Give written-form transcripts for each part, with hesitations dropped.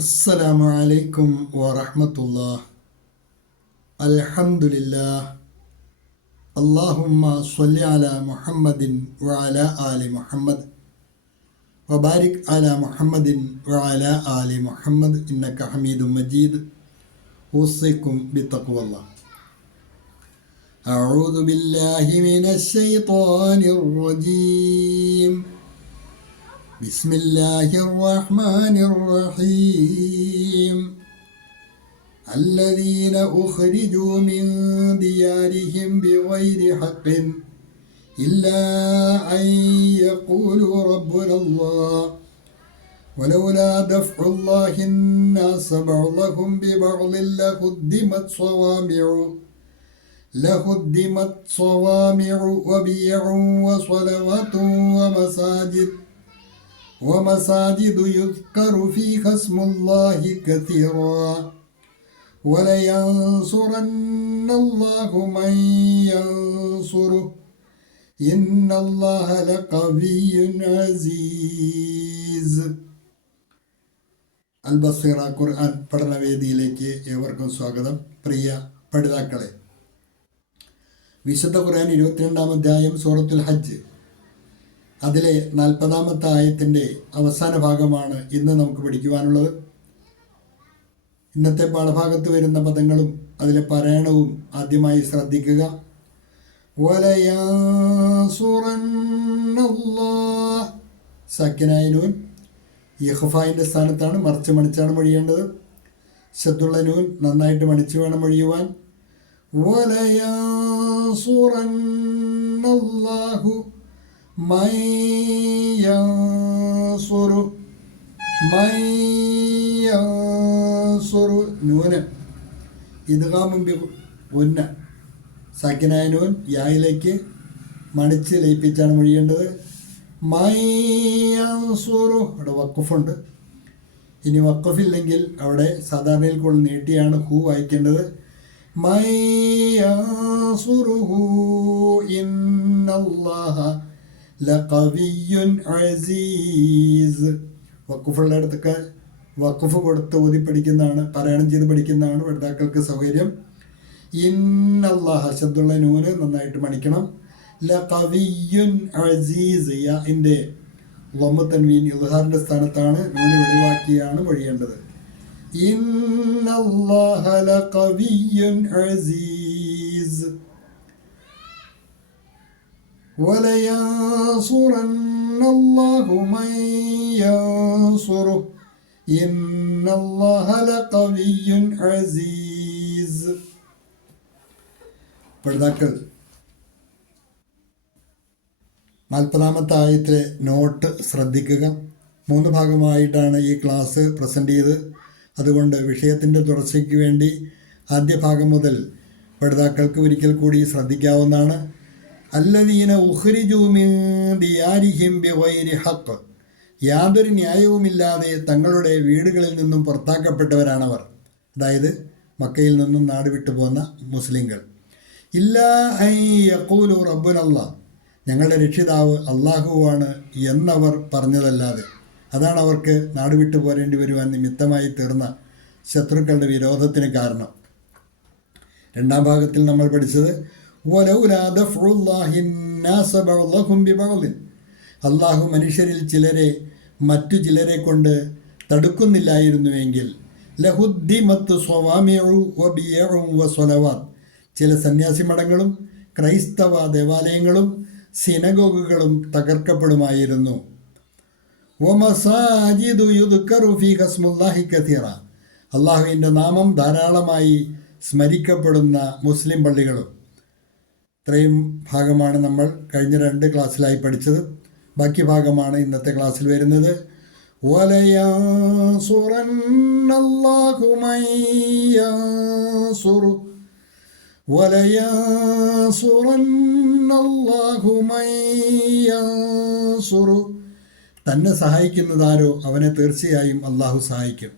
السلام عليكم ورحمة الله. الحمد لله. اللهم صل على محمد وعلى آل محمد وبارك على محمد وعلى آل محمد إنك حميد مجيد. أوصيكم بتقوى الله. أعوذ بالله من الشيطان الرجيم. بسم الله الرحمن الرحيم. الذين أخرجوا من ديارهم بغير حق إلا أن يقولوا ربنا الله ولولا دفع الله الناس بعضهم ببعض لهدمت صوامع وبيع وصلوات ومساجد يذكر فيها اسم الله كثيرا ولينصرن الله من ينصره إن الله لقوي عزيز. അൽബസീറ ഖുർആൻ പഠനവേദിയിലേക്ക് ഏവർക്കും സ്വാഗതം. പ്രിയ പഠിതാക്കളെ, വിശുദ്ധ ഖുർആൻ 22-ാം അധ്യായം സൂറത്തുൽ ഹജ്ജ്, അതിലെ 40-ാമത്തെ ആയത്തിൻ്റെ അവസാന ഭാഗമാണ് ഇന്ന് നമുക്ക് പഠിക്കുവാനുള്ളത്. ഇന്നത്തെ പാഠഭാഗത്ത് വരുന്ന പദങ്ങളും അതിലെ പാരായണവും ആദ്യമായി ശ്രദ്ധിക്കുക. സക്കിനായ നൂൻ ഇഖ്ഫായിൻ്റെ സ്ഥാനത്താണ്, മണിച്ചാണ് മൊഴിയേണ്ടത്. ശദ്ദുള്ള നൂൻ നന്നായിട്ട് മണിച്ച് വേണം മൊഴിയുവാൻ. വലയൻസുറന്നല്ലാഹു നൂന് ഇദ്ഗാമും ഉന്ന സക്കിനായ നൂൻ യായിലേക്ക് മണിച്ച് ലയിപ്പിച്ചാണ് മൊഴിയേണ്ടത്. മൈയൻസുറു അവിടെ വഖഫുണ്ട്. ഇനി വഖഫില്ലെങ്കിൽ അവിടെ സാധാരണയിൽ കൂടുതൽ നീട്ടിയാണ് ഹൂ വായിക്കേണ്ടത്. മൈയൻസുറുഹു ഇന്നല്ലാഹ ലഖവിയ്യുൻ അസീസ്. വഖഫുള്ള ഇടത്തൊക്കെ വഖഫ് കൊടുത്ത് ഓതി പഠിക്കുന്നതാണ്, പാരായണം ചെയ്ത് പഠിക്കുന്നതാണ് പഠിതാക്കൾക്ക് സൗകര്യം. ഇന്നല്ലാഹ ശബ്ദുള്ള നൂന് നന്നായിട്ട് മണിക്കണം. ലഖവിയ്യുൻ അസീസ് യാഇൻ്റെ ലമ്മ തൻവീൻ ഇദ്ഹാറിൻ്റെ സ്ഥാനത്താണ്, നൂന് വെളിവാക്കിയാണ് മൊഴിയേണ്ടത്. ഇന്നല്ലാഹ ലഖവിയ്യുൻ അസീസ്. വലയൻസുറന്നല്ലാഹു മൻ യൻസുറുഹു ഇന്നല്ലാഹ ലഖവിയ്യുൻ അസീസ്. പഠിതാക്കൾ 40-ാമത്തെ ആയത്തിലെ നോട്ട് ശ്രദ്ധിക്കുക. 3 ഭാഗമായിട്ടാണ് ഈ ക്ലാസ് പ്രസൻറ്റ് ചെയ്ത്. അതുകൊണ്ട് വിഷയത്തിൻ്റെ തുടർച്ചയ്ക്ക് വേണ്ടി ആദ്യ ഭാഗം മുതൽ പഠിതാക്കൾക്ക് ഒരിക്കൽ കൂടി ശ്രദ്ധിക്കാവുന്നതാണ്. അല്ലദീന ഉഖ്രിജൂ മിൻ ദിയാരിഹിം ബിഗൈരി ഹഖ്, യാതൊരു ന്യായവുമില്ലാതെ തങ്ങളുടെ വീടുകളിൽ നിന്നും പുറത്താക്കപ്പെട്ടവരാണവർ. അതായത് മക്കയിൽ നിന്നും നാട് വിട്ടു പോന്ന മുസ്ലിങ്ങൾ. ഇല്ലാ അൻ യഖൂലു റബ്ബുനല്ലാഹ്, ഞങ്ങളുടെ രക്ഷിതാവ് അള്ളാഹുവാണ് എന്നവർ പറഞ്ഞതല്ലാതെ. അതാണ് അവർക്ക് നാട് വിട്ടു പോരേണ്ടി വരുവാൻ നിമിത്തമായി തീർന്ന ശത്രുക്കളുടെ വിരോധത്തിന് കാരണം. 2-ാം ഭാഗത്തിൽ നമ്മൾ പഠിച്ചത് വലൗലാ ദഫ്ഉല്ലാഹി നാസ ബഅദഹും ബിബഅദ്, അള്ളാഹു മനുഷ്യരിൽ ചിലരെ മറ്റു ചിലരെ കൊണ്ട് തടുക്കുന്നില്ലായിരുന്നുവെങ്കിൽ ലഹുദ്ദിമത്ത് സ്വവാമിഉ വബിയഉ വസ്വലവാത്ത്, ചില സന്യാസി മഠങ്ങളും ക്രൈസ്തവ ദേവാലയങ്ങളും സിനഗോഗുകളും തകർക്കപ്പെടുമായിരുന്നു. വമസാജിദു യുദ്കറു ഫീഹ ഇസ്മുല്ലാഹി കസീറ, അള്ളാഹുവിൻ്റെ നാമം ധാരാളമായി സ്മരിക്കപ്പെടുന്ന മുസ്ലിം പള്ളികളും. ഇത്രയും ഭാഗമാണ് നമ്മൾ കഴിഞ്ഞ 2 ക്ലാസ്സിലായി പഠിച്ചത്. ബാക്കി ഭാഗമാണ് ഇന്നത്തെ ക്ലാസ്സിൽ വരുന്നത്. വലയൻസുറന്നല്ലാഹു മൻ യൻസുറു വലയൻസുറന്നല്ലാഹു മൻ യൻസുറു, തന്നെ സഹായിക്കുന്നതാരോ അവനെ തീർച്ചയായും അള്ളാഹു സഹായിക്കും.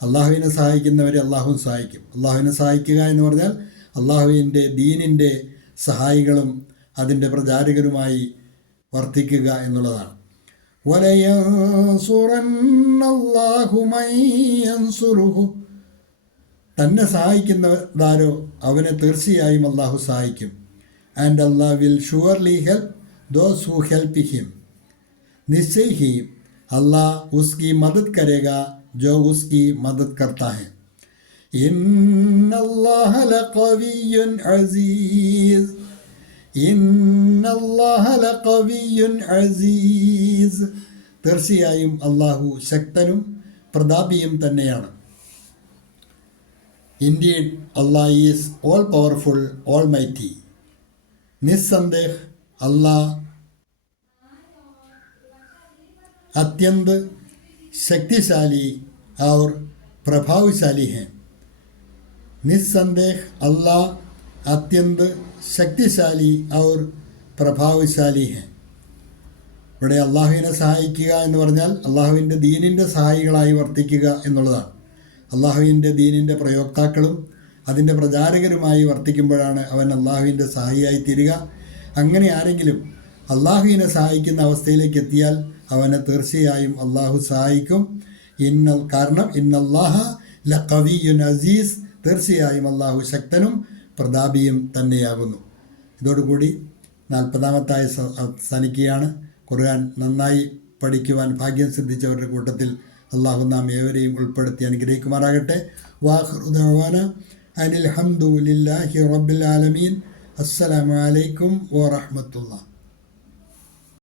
അള്ളാഹുവിനെ സഹായിക്കുന്നവരെ അള്ളാഹു സഹായിക്കും. അള്ളാഹുവിനെ സഹായിക്കുക എന്ന് പറഞ്ഞാൽ അള്ളാഹുവിൻ്റെ ദീനിൻ്റെ സഹായികളും അതിൻ്റെ പ്രചാരകരുമായി വർത്തിക്കുക എന്നുള്ളതാണ്. വലയൻസുറന്നല്ലാഹു മൻ യൻസുറുഹു, തന്നെ സഹായിക്കുന്നതാരോ അവനെ തീർച്ചയായും അള്ളാഹു സഹായിക്കും. And Allah will surely help those who help him, निश्चय ही अल्लाह उसकी मदद करेगा जो उसकी मदद करता है. इन्नल्लाह लक़वियुन अज़ीज़, इन्नल्लाह लक़वियुन अज़ीज़, തീർച്ചയായും അള്ളാഹു ശക്തനും പ്രതാപിയും തന്നെയാണ്. Indeed, Allah is all powerful, almighty. निस्संदेह अल्लाह अत्यंत शक्तिशाली और प्रभावशाली हैं. निस्संदेह अल्लाह अत्यंत शक्तिशाली और പ്രഭാവശാലി हैं. ഇവിടെ അള്ളാഹുവിനെ സഹായിക്കുക എന്ന് പറഞ്ഞാൽ അള്ളാഹുവിൻ്റെ ദീനിൻ്റെ സഹായികളായി വർത്തിക്കുക എന്നുള്ളതാണ്. അള്ളാഹുവിൻ്റെ ദീനിൻ്റെ പ്രയോക്താക്കളും അതിൻ്റെ പ്രചാരകരുമായി വർത്തിക്കുമ്പോഴാണ് അവൻ അള്ളാഹുവിൻ്റെ സഹായിയായി തീരുക. അങ്ങനെ ആരെങ്കിലും അള്ളാഹുവിനെ സഹായിക്കുന്ന അവസ്ഥയിലേക്ക് എത്തിയാൽ അവനെ തീർച്ചയായും അള്ളാഹു സഹായിക്കും. കാരണം ഇന്നല്ലാഹ ലഖവിയുൻ അസീസ്, തീർച്ചയായും അള്ളാഹു ശക്തനും പ്രതാപിയും തന്നെയാകുന്നു. ഇതോടുകൂടി 40-ാമത്തെ അവസാനിക്കുകയാണ്. ഖുർആൻ നന്നായി പഠിക്കുവാൻ ഭാഗ്യം സിദ്ധിച്ചവരുടെ കൂട്ടത്തിൽ അള്ളാഹു നാം ഏവരെയും ഉൾപ്പെടുത്തി അനുഗ്രഹിക്കുമാറാകട്ടെ. വാഖിറു ദഅ്വാന അനിൽ ഹംദുലില്ലാഹി റബ്ബിൽ ആലമീൻ. അസ്സലാമു അലൈക്കും വറഹ്മത്തുള്ളാഹി.